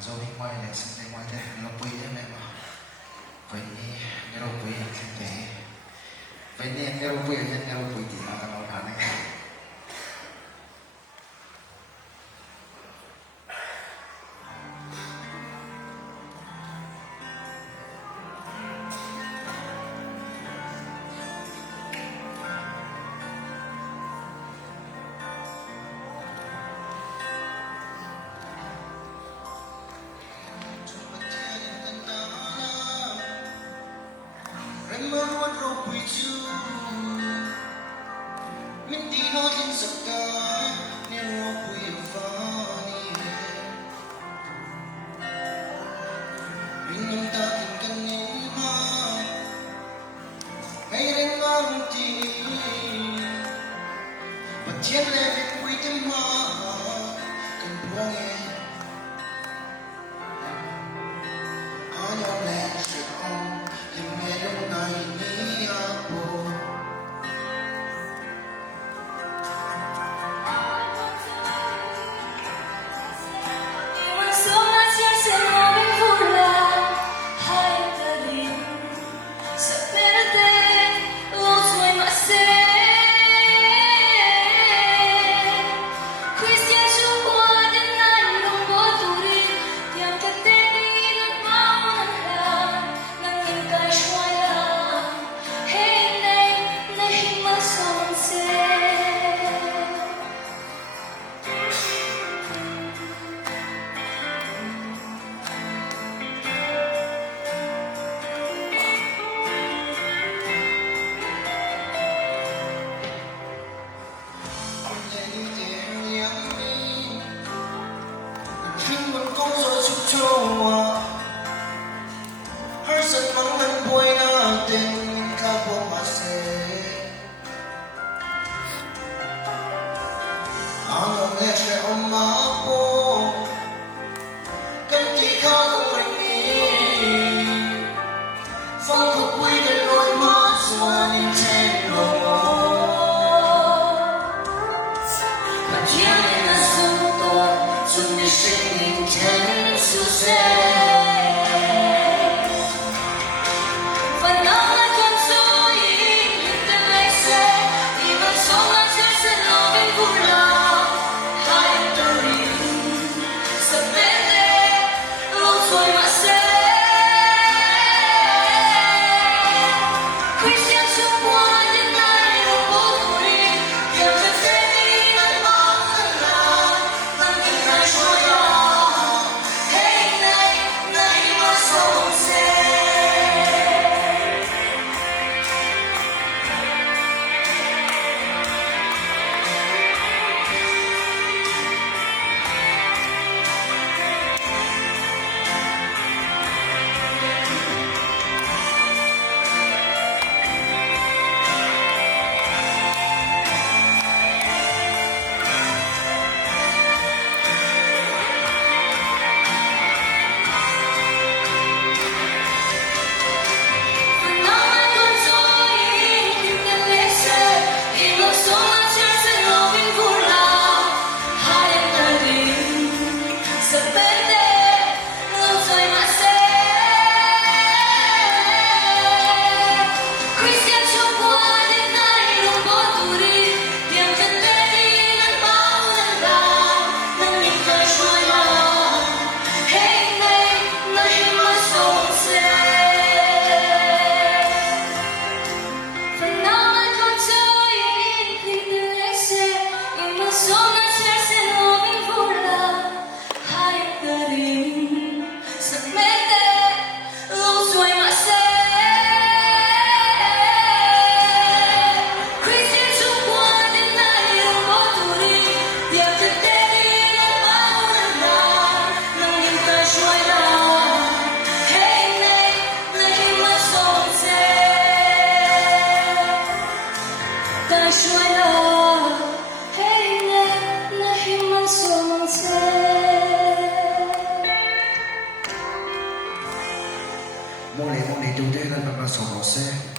zoning wireless, something like that. Nó quỳ đấy mẹ mà. Vậy đi, nếu quỳ là không thể. Vậy đi, nếu quỳ thì nó là nó phản này. Thiên lệ biết quý tâm hoa cần buông em có nhau lệ sẽ không tìm nghe lúc này ní buồn Mole, mole, tu te la mamá sonose.